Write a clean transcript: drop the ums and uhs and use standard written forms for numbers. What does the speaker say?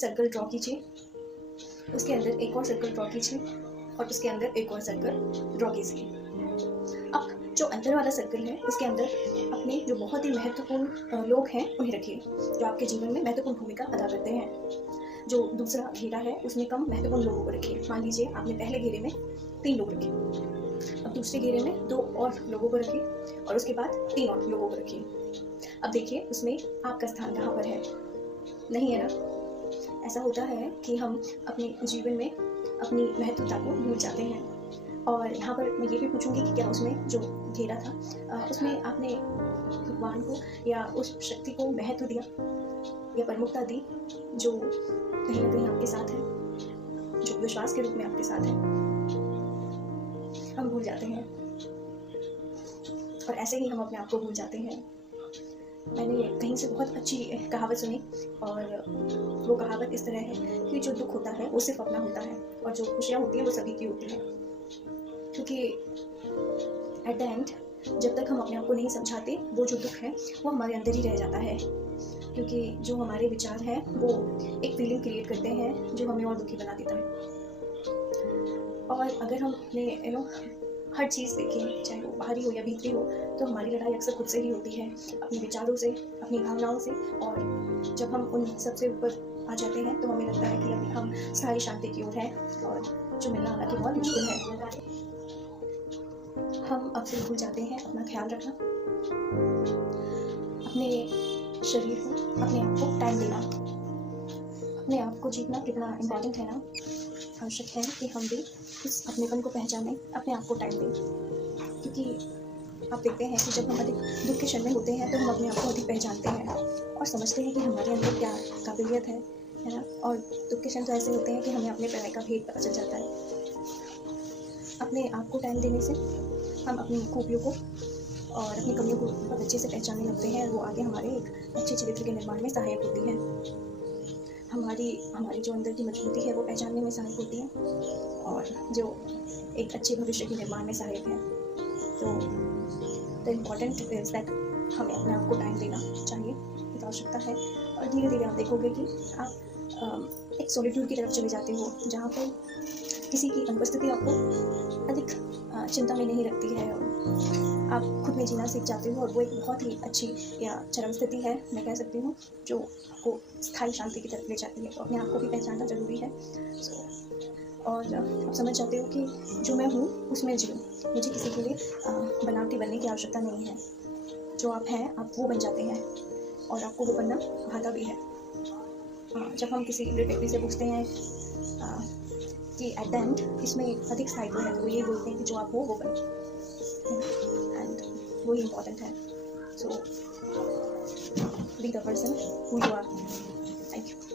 Circle draw कीजिए, उसके अंदर एक और सर्कल ड्रॉ कीजिए और उसके अंदर एक और सर्कल ड्रॉ कीजिए। अब जो अंदर वाला सर्कल है उसके अंदर अपने जो बहुत ही महत्वपूर्ण लोग हैं उन्हें रखिए, जो आपके जीवन में महत्वपूर्ण भूमिका अदा करते हैं। जो दूसरा घेरा है उसमें कम महत्वपूर्ण लोगों को रखिए। मान लीजिए आपने पहले घेरे में 3 लोग रखे, अब दूसरे घेरे में 2 और लोगों को रखिए और उसके बाद 3 और लोगों को रखिए। अब देखिए उसमें आपका स्थान कहाँ पर है? नहीं है ना? ऐसा होता है कि हम अपने जीवन में अपनी महत्वता को भूल जाते हैं। और यहाँ पर मैं ये भी पूछूंगी कि क्या उसमें जो घेरा था उसमें आपने भगवान को या उस शक्ति को महत्व दिया या प्रमुखता दी जो कहीं ना कहीं आपके साथ है, जो विश्वास के रूप में आपके साथ है? हम भूल जाते हैं और ऐसे ही हम अपने आप को भूल जाते हैं। मैंने कहीं से बहुत अच्छी कहावत सुनी और वो कहावत इस तरह है कि जो दुख होता है वो सिर्फ अपना होता है और जो खुशियाँ होती हैं वो सभी की होती हैं। क्योंकि एट द एंड जब तक हम अपने आप को नहीं समझाते वो जो दुख है वो हमारे अंदर ही रह जाता है, क्योंकि जो हमारे विचार हैं वो एक फीलिंग क्रिएट करते हैं जो हमें और दुखी बना देता है। और अगर हम अपने हर चीज़ देखें, चाहे वो बाहरी हो या भीतरी हो, तो हमारी लड़ाई अक्सर खुद से ही होती है, अपने विचारों से, अपनी भावनाओं से। और जब हम उन सबसे ऊपर आ जाते हैं तो हमें लगता है कि अभी हम स्थायी शांति की ओर हैं और जो मिलना हालांकि बहुत मुश्किल है। हम अक्सर भूल जाते हैं अपना ख्याल रखना, अपने शरीर को, अपने आप को टाइम देना। अपने आप को जीतना कितना इम्पोर्टेंट है ना, आवश्यक है कि हम भी उस अपनेपन को पहचानें, अपने आप को टाइम दें। क्योंकि आप देखते हैं कि जब हम अधिक दुख के क्षण में होते हैं तो हम अपने आप को अधिक पहचानते हैं और समझते हैं कि हमारे अंदर क्या काबिलियत है ना। और दुख के क्षण तो ऐसे होते हैं कि हमें अपने पढ़ाई का भेद पता चल जाता है। अपने आप को टाइम देने से हम अपनी खूबियों को और अपनी कमियों को बहुत अच्छे से पहचानने लगते हैं और वो आगे हमारे एक अच्छे चरित्र के निर्माण में सहायक होती है। हमारी जो अंदर की मजबूती है वो पहचानने में सहायक होती है और जो एक अच्छे भविष्य के निर्माण में सहायक है। तो द इम्पॉर्टेंट इज दैट हमें अपने आप को टाइम देना चाहिए, एक आवश्यकता है। और धीरे धीरे आप देखोगे कि आप एक सॉलिट्यूड की तरफ चले जाते हो जहाँ पर किसी की अनुपस्थिति आपको अधिक चिंता में नहीं रखती है और आप खुद में जीना सीख जाते हो। और वो एक बहुत ही अच्छी या चरम स्थिति है, मैं कह सकती हूँ, जो आपको स्थायी शांति की तरफ ले जाती है। तो अपने आप को भी पहचानना ज़रूरी है। और आप समझ जाते हो कि जो मैं हूँ उसमें जीऊँ, मुझे किसी के लिए बनावटी बनने की आवश्यकता नहीं है। जो आप हैं आप वो बन जाते हैं और आपको वो बनना भाता भी है। जब हम किसी ग्रेट व्यक्ति से पूछते हैं कि एट द एंड इसमें अधिक स्थायित्व है, तो वो ये बोलते हैं कि जो आप हो वो बनो, एंड वो ही इम्पोर्टेंट है। So be the person who you are. Thank you.